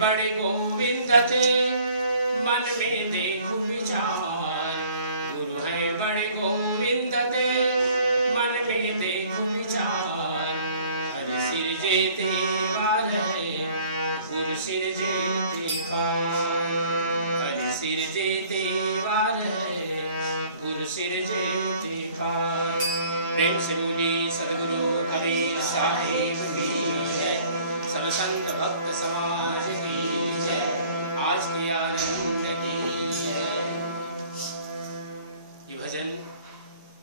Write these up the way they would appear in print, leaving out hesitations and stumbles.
बड़े गोविंद थे मन में देखो विचार, गुरु है बड़े गोविंद थे मन में देखो विचार। हरि सिर जेते बार है गुरु सिर जेते पार, हरि सिर जेते बार है गुरु सिर जेते पार। प्रेम से बोली सद्गुरु कबीर साहिब की जय, सब संत भक्त समाज की जय, आज की आनंद की जय। ये भजन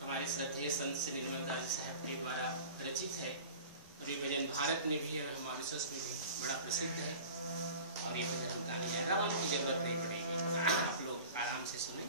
हमारे श्रद्धेय संत श्री निर्मलदास साहब के द्वारा रचित है और ये भजन भारत में भी और मॉरिशस में भी बड़ा प्रसिद्ध है। और ये भजन हम गाने हैं, रावण की जरूरत नहीं पड़ेगी, आप लोग आराम से सुने।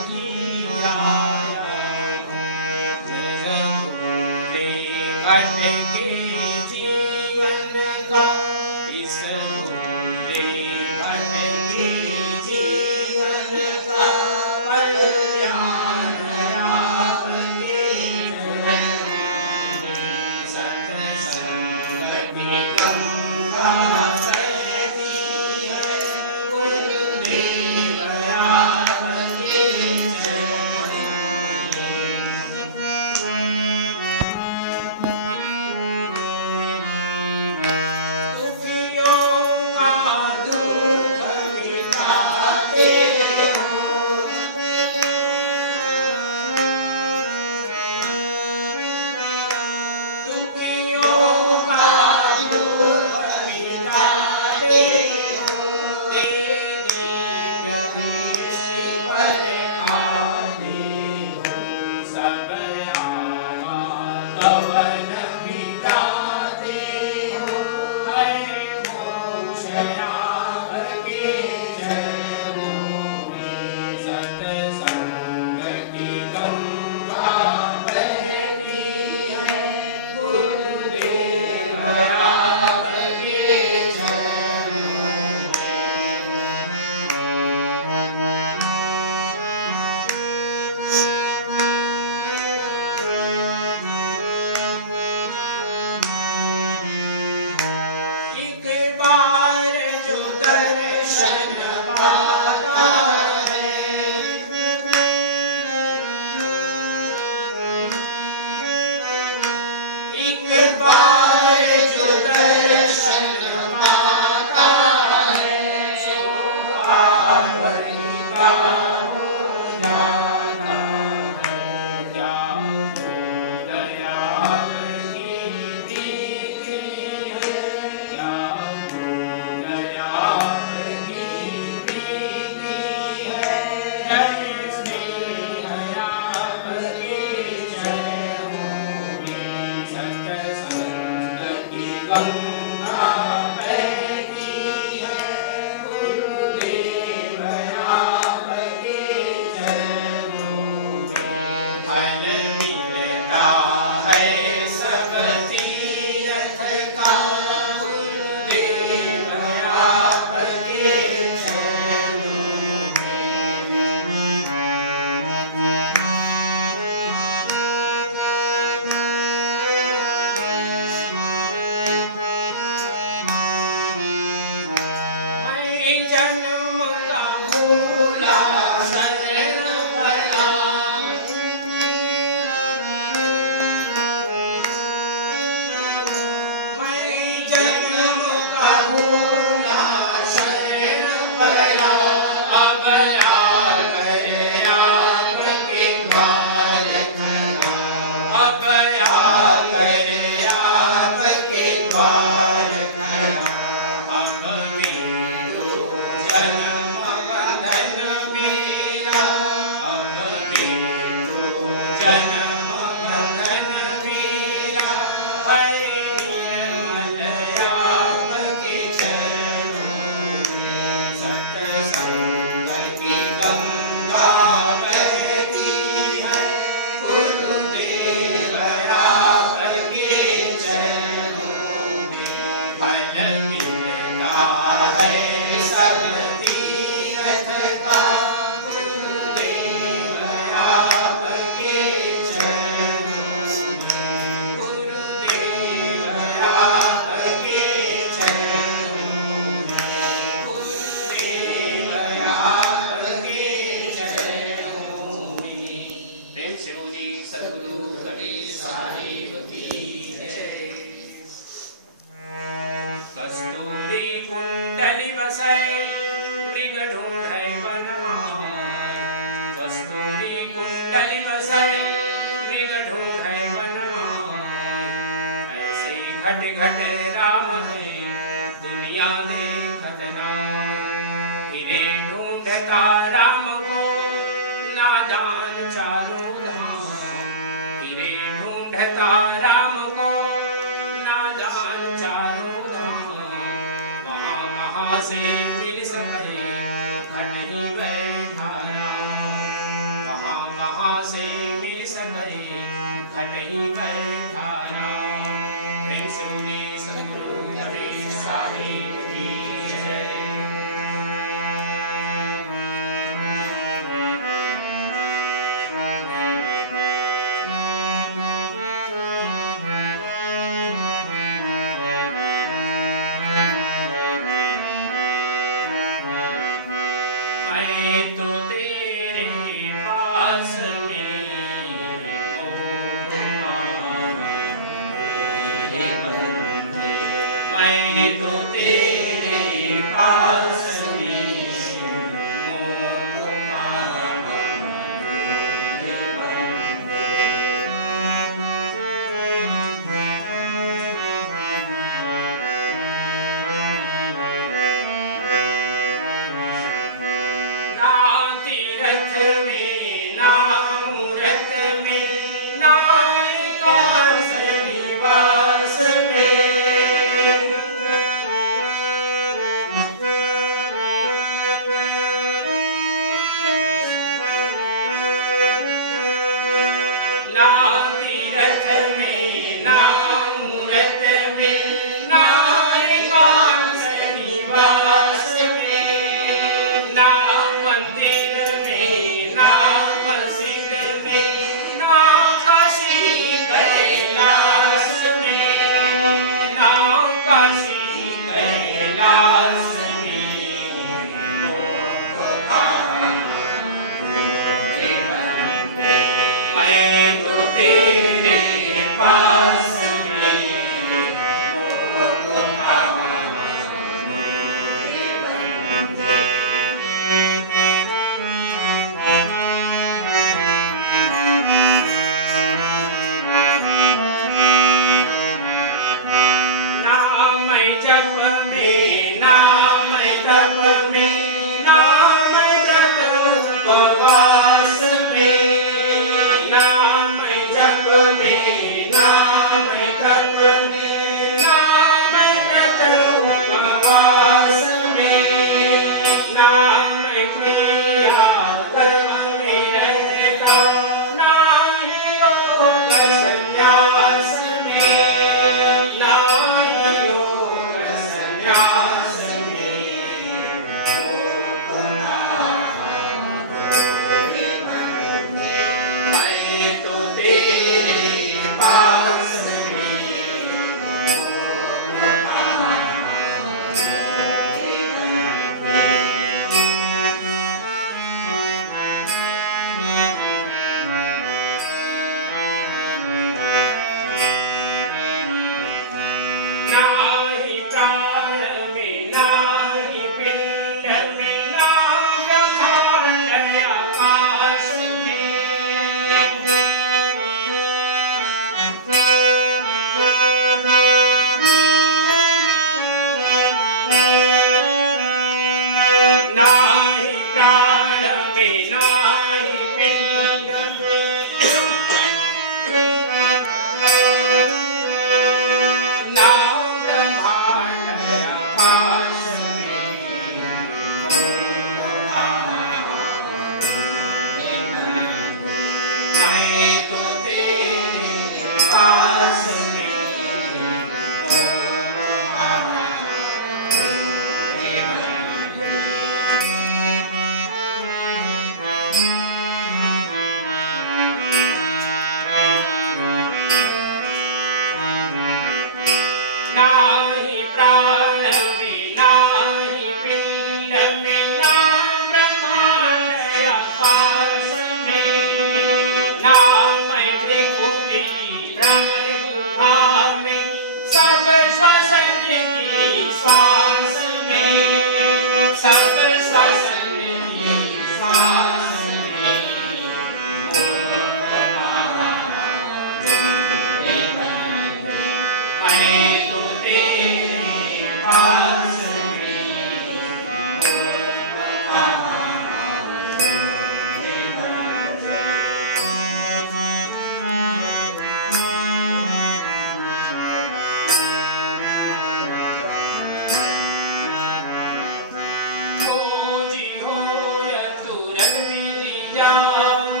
जाऊं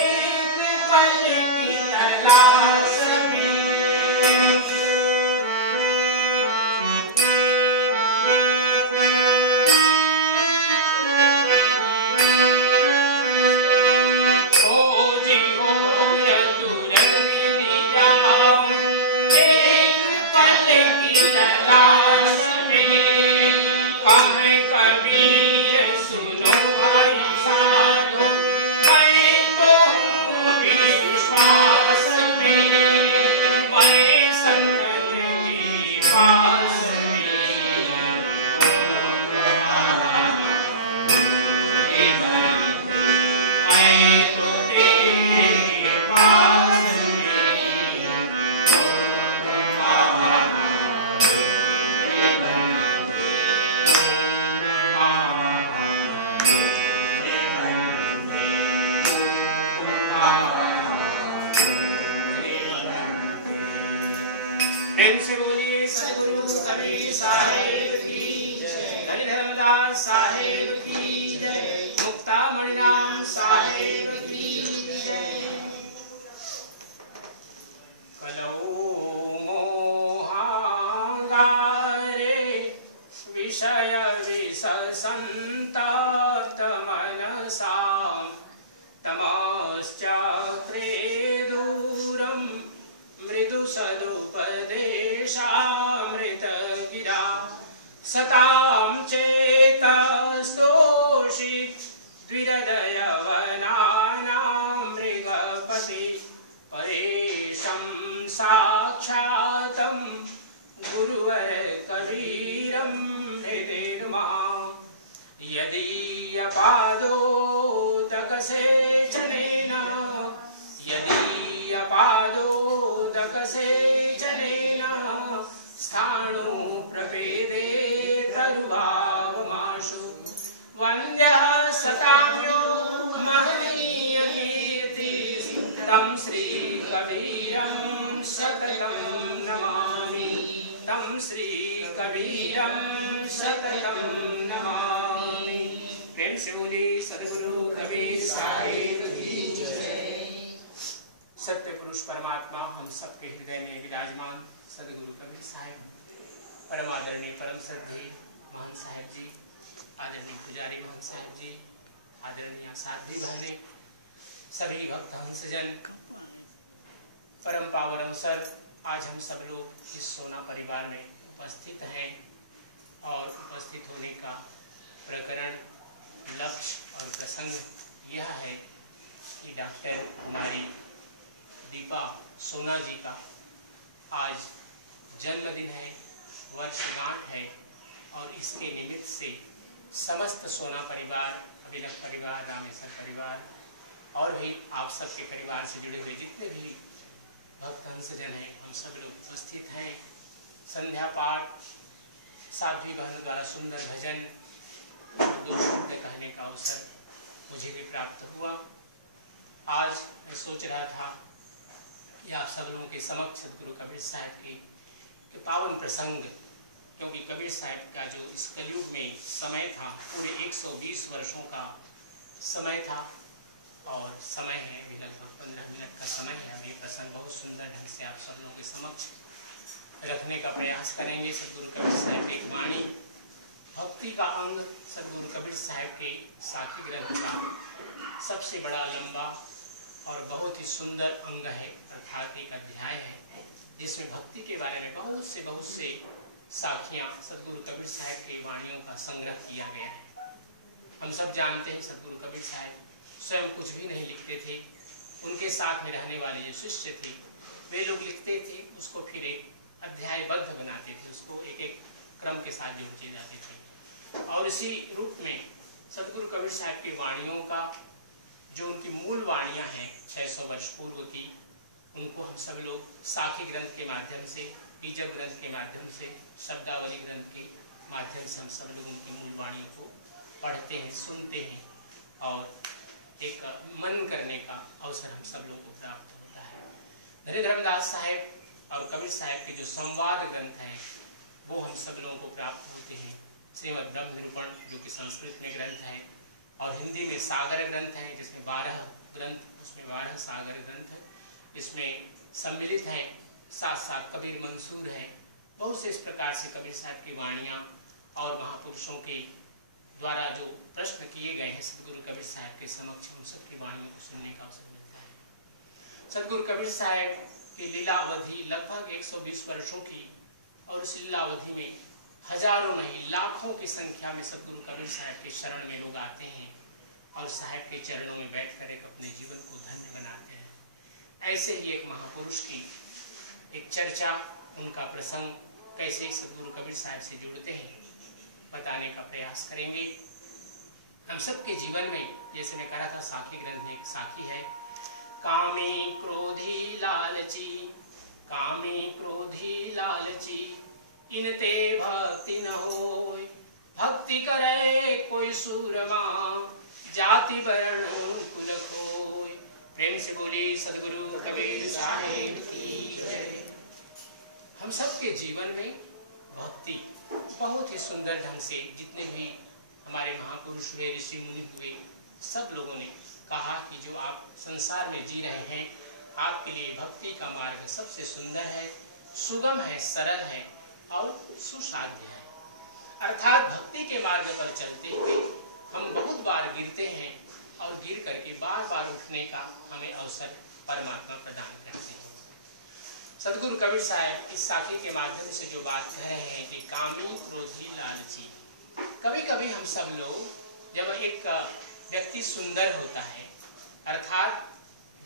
एक पल की तलाश में। खोजी हो न तुरंत ली जाऊं एक पल की तलाश में। कहें कबीर सुनो भाई साधो मैं तो हूँ विश्वास में, मैं संतन के पास में। मैं तो तेरे पास प्रेम से बोलिए सद्गुरु कबीर साहेब की जय, धनी धर्मदास साहेब की जय, मुक्ता मणिराम साहेब की जय। कलौ मोहांगारे विषय विससंतात मनसाम् तमश्चक्रे दूरं मृदु सदुपदेशामृत गिरा सतां चेतस्तोषि द्विहृदयवनानां मृगपति परेशं साक्षातं गुरुवर कबीरं हृदि नुमाम्। यदीयपादोदकसेचनेन यदीयपादोदकसेचनेन स्थाणु प्रपेदे तरुभावमाशु वन्द्यः सताम्यो महनीयकीर्ति तं श्रीकबीरं सततं नमामि, तं श्रीकबीरं सततं नमामि। प्रेम से बोलिए सद्गुरु कबीर साहेब की जय। सत्य पुरुष परमात्मा हम सबके हृदय में विराजमान सद्गुरु कबीर साहेब, परम आदरणीय परम श्रद्धेय महान साहेब जी, आदरणीय पुजारी महान साहेब जी, आदरणीय साथी बहने, सभी भक्त हंसजन, परम पावन अवसर आज हम सब लोग इस सोना परिवार में उपस्थित हैं और उपस्थित होने का प्रकरण, लक्ष्य और प्रसंग यह है कि डॉक्टर कुमारी दीपा सोना जी का आज जन्मदिन है, वर्षगांठ है और इसके निमित्त से समस्त सोना परिवार, अभिनव परिवार, रामेश्वर परिवार और भी आप सबके परिवार से जुड़े हुए जितने भी भक्त हंसजन हैं हम सब लोग उपस्थित हैं। संध्या पाठ, साध्वी बहनों द्वारा सुंदर भजन, दो शब्द कहने का अवसर मुझे भी प्राप्त हुआ। आज मैं सोच रहा था कि आप सब लोगों के समक्ष सद्गुरु कबीर साहब की पावन प्रसंग, क्योंकि कबीर साहब का जो इस कलयुग में समय था पूरे 120 वर्षों का समय था और समय है अभी लगभग 15 मिनट का समय है। अभी प्रसंग बहुत सुंदर ढंग से आप सब लोगों के समक्ष रखने का प्रयास करेंगे। सद्गुरु कबीर साहब की वाणी भक्ति का अंग सद्गुरु कबीर साहब के साखी ग्रंथ का सबसे बड़ा लंबा और बहुत ही सुंदर अंग है, अर्थात एक अध्याय है जिसमें भक्ति के बारे में बहुत से साखियां सद्गुरु कबीर साहब की वाणियों का संग्रह किया गया है। हम सब जानते हैं सद्गुरु कबीर साहब स्वयं कुछ भी नहीं लिखते थे, उनके साथ में रहने वाले जो शिष्य थे वे लोग लिखते थे, उसको फिर एक अध्यायबद्ध बनाते थे, उसको एक एक क्रम के साथ जोड़ते जाते थे। और इसी रूप में सद्गुरु कबीर साहब की वाणियों का जो उनकी मूल वाणियां हैं 600 वर्ष पूर्व की, उनको हम सब लोग साखी ग्रंथ के माध्यम से, बीजक ग्रंथ के माध्यम से, शब्दावली ग्रंथ के माध्यम से हम सब लोग उनकी मूल वाणियों को पढ़ते हैं, सुनते हैं और एक मन करने का अवसर हम सब लोगों को प्राप्त होता है। धनी धर्मदास साहेब और कबीर साहब के जो संवाद ग्रंथ है वो हम सब लोगों को प्राप्त होते हैं। श्रीमद् ब्रह्म निरूपण जो कि संस्कृत में ग्रंथ है और हिंदी हिंदी में सागर ग्रंथ है जिसमें 12 ग्रंथ, उसमें 12 सागर ग्रंथ है, इसमें सम्मिलित हैं। साथ साथ कबीर मंसूर है। बहुत से इस प्रकार से कबीर साहब की वाणियाँ और महापुरुषों के द्वारा जो प्रश्न किए गए हैं सदगुरु कबीर साहब के समक्ष, उन सबकी वाणियों को सुनने का अवसर मिलता है। सदगुरु कबीर साहब की लीला अवधि लगभग 120 वर्षों की, और उस लीला अवधि में हजारों नहीं लाखों की संख्या में सदगुरु कबीर साहब के शरण में लोग आते हैं और साहब के चरणों में बैठकर एक अपने जीवन को धन्य बनाते हैं। ऐसे ही एक महापुरुष की एक चर्चा, उनका प्रसंग कैसे सदगुरु कबीर साहब से जुड़ते हैं बताने का प्रयास करेंगे। हम सबके जीवन में, जैसे मैं कहा था साखी ग्रंथ में एक साखी है, कामी क्रोधी लालची, कामी क्रोधी लालची, इनते भक्ति न होय, भक्ति करे कोई सूरमा, जाति वर्ण कुल कोय। प्रेम से बोली सदगुरु कबीर साहेब की जय। हम सबके जीवन में भक्ति बहुत ही सुंदर ढंग से, जितने भी हमारे महापुरुष हुए, ऋषि मुनि हुए, सब लोगों ने कहा कि जो आप संसार में जी रहे हैं, आपके लिए भक्ति का मार्ग सबसे सुंदर है, सुगम है, सरल है और सुसाध्य है। अर्थात भक्ति के मार्ग पर चलते हुए हम बहुत बार गिरते हैं और गिर करके बार बार उठने का हमें अवसर परमात्मा प्रदान करते हैं। सदगुरु कबीर साहब इस साखी के माध्यम से जो बात कह रहे हैं कि कामी क्रोधी लालची, कभी कभी हम सब लोग जब एक व्यक्ति सुंदर होता है, अर्थात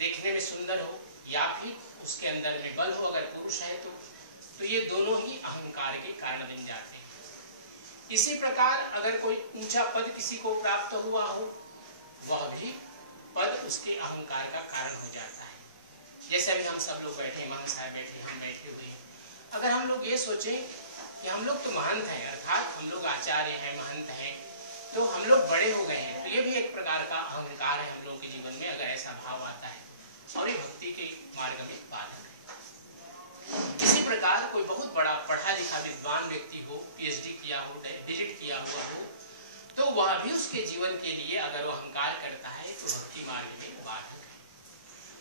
देखने में सुंदर हो या फिर उसके अंदर में बल हो, अगर पुरुष है तो ये दोनों ही अहंकार के कारण बन जाते हैं। इसी प्रकार अगर कोई ऊंचा पद किसी को प्राप्त हुआ हो, वह भी पद उसके अहंकार का कारण हो जाता है। जैसे अभी हम सब लोग बैठे, इमाम साहब बैठे, हम बैठे हुए, अगर हम लोग ये सोचें कि हम लोग तो महंत हैं, अर्थात हम लोग आचार्य हैं, महंत हैं, तो हम लोग बड़े हो गए हैं, तो ये भी एक प्रकार का अहंकार है हम लोगों के जीवन में, अगर ऐसा भाव आता है, और ये भक्ति के मार्ग में बाधक है। इसी प्रकार कोई बहुत बड़ा पढ़ा लिखा विद्वान व्यक्ति हो, PhD किया हो, डिलीट किया हुआ हो, तो वह भी उसके जीवन के लिए अगर वो अहंकार करता है तो भक्ति मार्ग में बाधक है।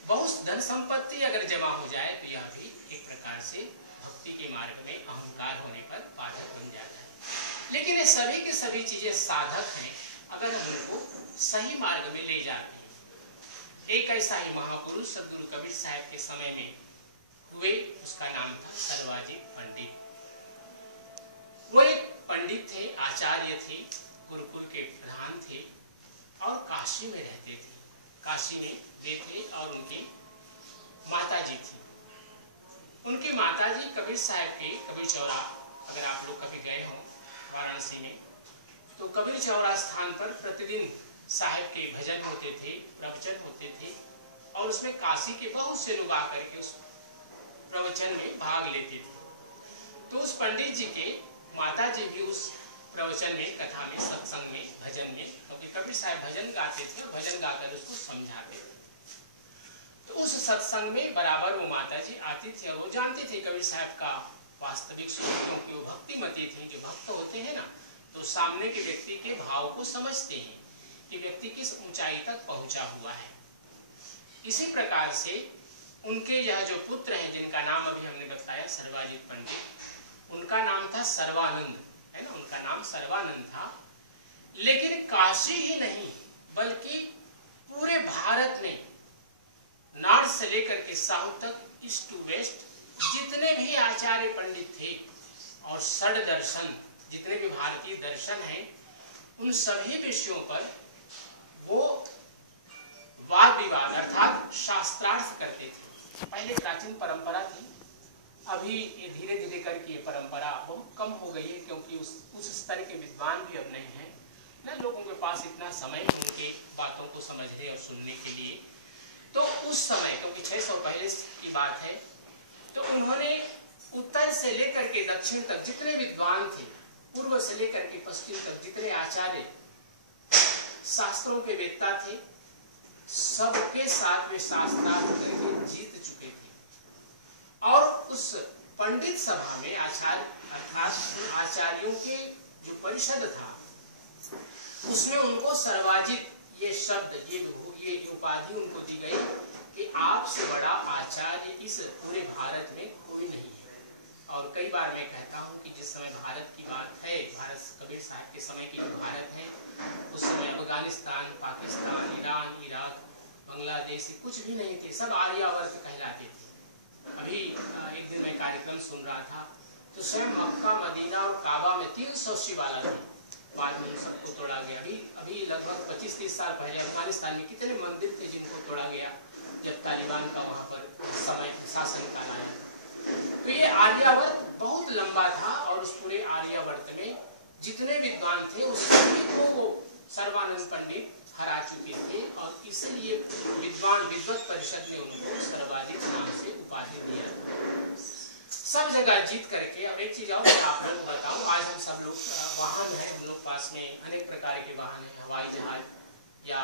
बहुत धन संपत्ति अगर जमा हो जाए तो यह भी एक प्रकार से भक्ति के मार्ग में अहंकार होने पर बाधक बन जाता है। लेकिन ये सभी के सभी चीजें साधक हैं अगर हम उनको सही मार्ग में ले जाते हैं। एक ऐसा ही महापुरुष सदगुरु कबीर साहब के समय में हुए, उसका नाम था सर्वाजीत पंडित। वो एक पंडित थे, आचार्य थे, गुरुकुल के प्रधान थे और काशी में रहते थे। काशी में वे थे और उनकी माताजी थी। उनकी माताजी कबीर साहब के कबीर चौरा, अगर आप लोग कभी गए हो वाराणसी में, तो कबीर चौरा स्थान पर प्रतिदिन साहब के भजन होते थे, प्रवचन होते थे, और उसमें काशी के बहुत से लोग आकर के उस प्रवचन में भाग लेते थे। तो उस पंडित जी के माताजी भी उस प्रवचन में, कथा में, सत्संग में, भजन में, क्योंकि कबीर साहब भजन गाते थे, भजन गाकर उसको समझाते थे। तो उस सत्संग में बराबर वो माताजी आती थी और वो जानती थी कबीर साहब का वास्तविक स्वरूप, क्योंकि वो भक्तिमती थे। जो भक्त होते हैं ना, तो सामने के व्यक्ति के भाव को समझते हैं कि व्यक्ति किस ऊंचाई तक पहुंचा हुआ है। इसी प्रकार से उनके यह जो पुत्र हैं, जिनका नाम अभी हमने बताया सर्वाजीत पंडित, उनका नाम था सर्वानंद, है ना, उनका नाम सर्वानंद था। लेकिन काशी ही नहीं बल्कि पूरे भारत में नॉर्थ से लेकर के साउथ तक, ईस्ट टू वेस्ट, जितने भी आचार्य पंडित थे और षड दर्शन, जितने भी भारतीय दर्शन हैं, उन सभी विषयों पर वो वाद विवाद अर्थात शास्त्रार्थ करते थे। पहले प्राचीन परंपरा थी, अभी ये धीरे धीरे करके ये परंपरा बहुत कम हो गई है, क्योंकि उस स्तर के विद्वान भी अब नहीं हैं ना, लोगों के पास इतना समय है उनके बातों को समझने और सुनने के लिए। तो उस समय, क्योंकि 600 पहले की बात है, तो उन्होंने उत्तर से लेकर के दक्षिण तक जितने विद्वान थे, पूर्व से लेकर के पश्चिम तक जितने आचार्य शास्त्रों के वेत्ता थे, सबके साथ वे शास्त्रार्थ करके जीत चुके थे। और उस पंडित सभा में आचार्य अर्थात आचार्यों के जो परिषद था, उसमें उनको सर्वाजीत ये शब्द, ये उपाधि उनको दी गई कि आपसे बड़ा आचार्य इस पूरे भारत में कोई नहीं है। और कई बार मैं कहता हूँ कि जिस समय भारत की बात है, भारत कबीर साहब के समय की जो भारत है, उस समय अफगानिस्तान, पाकिस्तान, ईरान, इराक, बांग्लादेश कुछ भी नहीं थे, सब आर्यावर्त कहलाते थे। अभी एक दिन मैं कार्यक्रम सुन रहा था तो स्वयं मक्का, मदीना और काबा में 300 शिवाला थे, बाद में उन सबको तोड़ा गया। अभी लगभग 25-30 साल पहले अफगानिस्तान में कितने मंदिर थे जिनको तोड़ा गया जब तालिबान का वहां पर समय शासन काल आया। तो ये आर्यावर्त बहुत लंबा था और उस पूरे आर्यावर्त में जितने विद्वान थे उस सभी को वो सर्वानंद पंडित हरा चुके थे और इसीलिए विद्वत परिषद ने उनको सर्वाधिक नाम से उपाधि दिया। सब जगह जीत करके। अब एक चीज और आप लोग बताऊं, आज हम सब लोग वाहन है, हम लोग पास में अनेक प्रकार के वाहन है, हवाई जहाज या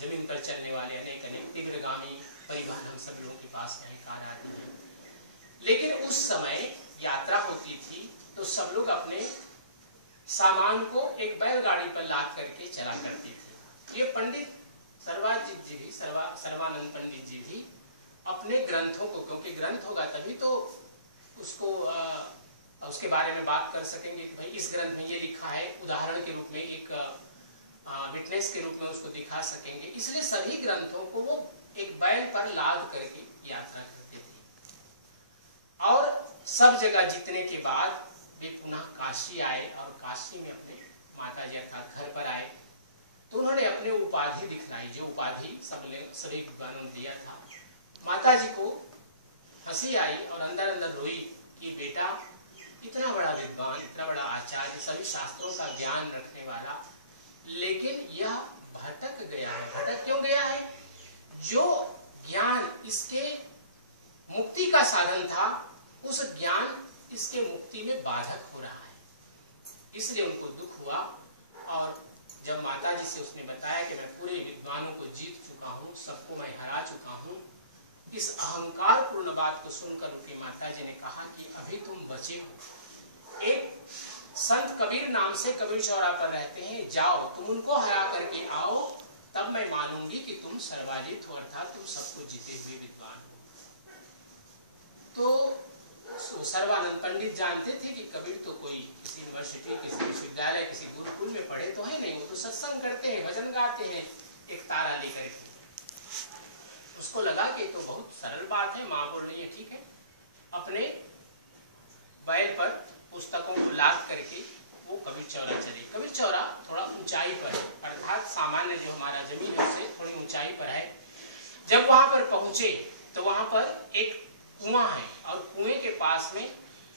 जमीन पर चलने वाले अनेक तीव्रगामी परिवहन हम सब लोगों के पास है, कार आदि है। लेकिन उस समय यात्रा होती थी तो सब लोग अपने सामान को एक बैलगाड़ी पर लाद करके चला करते थे। ये पंडित सर्वानंद पंडित जी भी अपने ग्रंथों को, क्योंकि ग्रंथ होगा तभी तो उसको उसके बारे में बात कर सकेंगे कि भाई इस ग्रंथ में ये लिखा है, उदाहरण के रूप में एक विटनेस के रूप में उसको दिखा सकेंगे। इसलिए सभी ग्रंथों को वो एक बैल पर लाद करके यात्रा करते थे। और सब जगह जीतने के बाद वे पुनः काशी आए और काशी में अपने माता जी अर्थात घर पर आए तो उन्होंने अपने उपाधि दिखलाई, जो उपाधि सभी विद्वानों ने दिया था। माता जी को हंसी आई और अंदर अंदर रोई कि बेटा इतना बड़ा विद्वान, इतना बड़ा आचार्य, सभी शास्त्रों का ज्ञान रखने वाला, लेकिन यह भटक गया है। भटक क्यों गया है? जो ज्ञान इसके मुक्ति का साधन था उस ज्ञान इसके मुक्ति में बाधक हो रहा है। इसलिए उनको दुख हुआ और जब माता जी से उसने बताया कि मैं पूरे विद्वानों को जीत चुका हूँ, सबको मैं हरा चुका हूँ, इस अहंकार पूर्ण बात को सुनकर उनकी माता जी ने कहा कि अभी तुम बचे हो। एक संत कबीर नाम से कबीर चौरा पर रहते हैं, जाओ तुम उनको हरा करके आओ, तब मैं मानूंगी कि तुम सर्वाजित हो, अर्थात तुम सबको जीते हुए विद्वान हो। तो सर्वानंद पंडित जानते थे कि कबीर तो कोई किसी यूनिवर्सिटी, किसी विश्वविद्यालय, किसी गुरुकुल में पढ़े तो है नहीं, वो तो सत्संग करते हैं, भजन गाते हैं एक तारा लेकर के। उसको लगा कि तो बहुत सरल बात है, माँ बोल रही है ठीक है। अपने बैल पर पुस्तकों को लाद करके वो कबीर चौरा चले। कबीर चौरा थोड़ा ऊंचाई पर है, अर्थात सामान्य जो हमारा जमीन है उससे थोड़ी ऊंचाई पर है। जब वहां पर पहुंचे तो वहां पर एक कुआं है और कुएं के पास में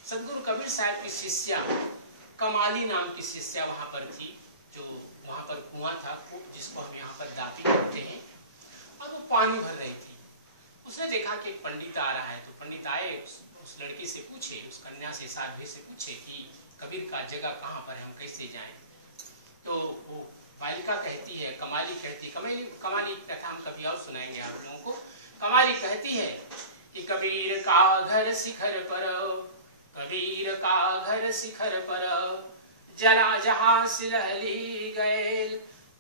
सदगुरु कबीर साहब की शिष्या कमाली नाम की शिष्या वहां पर थी, जो वहां पर कुआं था जिसको हम यहाँ पर दाती कहते हैं, और वो पानी भर रही थी। उसने देखा कि एक पंडित आ रहा है तो पंडित आए, उस लड़की से पूछे, उस कन्या से, साध्वी से पूछे कि कबीर का जगह कहाँ पर है, हम कैसे जाएं। तो वो बालिका कहती है, कमाली कहती, कमाली कथा हम कभी और सुनाएंगे आप लोगों को। कमाली कहती है कि कबीर का घर शिखर पर, कबीर का घर शिखर पर, जला जहां सिरहली गए,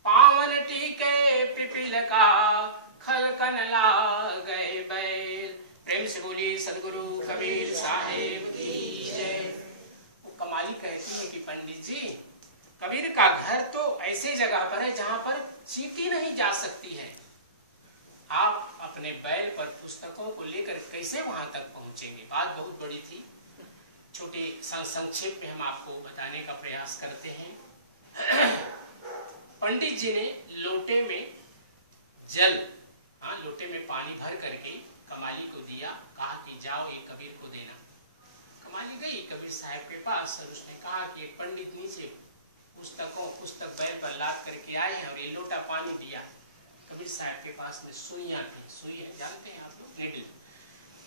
पावन टीके पिपील का, खलकन ला गए बैल। प्रेम से बोलिए सदगुरु कबीर साहेब की जय। वो कमाली कहती है कि पंडित जी, कबीर का घर तो ऐसी जगह पर है जहां पर चींटी नहीं जा सकती है, आप अपने बैल पर पुस्तकों को लेकर कैसे वहां तक पहुंचेंगे। बात बहुत बड़ी थी, छोटे संक्षेप में हम आपको बताने का प्रयास करते हैं। पंडित जी ने लोटे में जल, लोटे में पानी भर करके कमाली को दिया, कहा कि जाओ ये कबीर को देना। कमाली गई कबीर साहब के पास और उसने कहा कि एक पंडित नीचे पुस्तक बैल पर लाद करके आए हैं और ये लोटा पानी दिया। कबीर साहब के पास में सुइयां थी, सुइयां जानते हैं आप लोग, नेडल,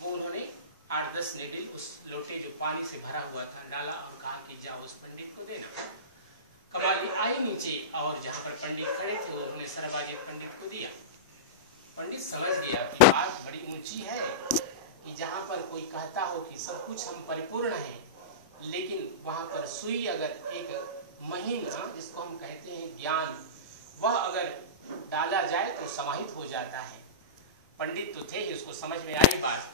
वो उन्होंने 8-10 नेडल उस लोटे जो पानी से भरा हुआ था डाला और कहा कि जाओ उस पंडित को देना। कमाली आई नीचे और जहां पर पंडित खड़े थे उन्होंने सर्वाजित पंडित को दिया। पंडित समझ गया कि बात बड़ी ऊंची है कि जहां पर कोई कहता हो कि सब कुछ हम परिपूर्ण हैं, लेकिन वहां पर सुई अगर एक महीन, जिसको हम कहते हैं ज्ञान, वह अगर डाला जाए तो समाहित हो जाता है। पंडित तो थे ही, उसको समझ में आई बात।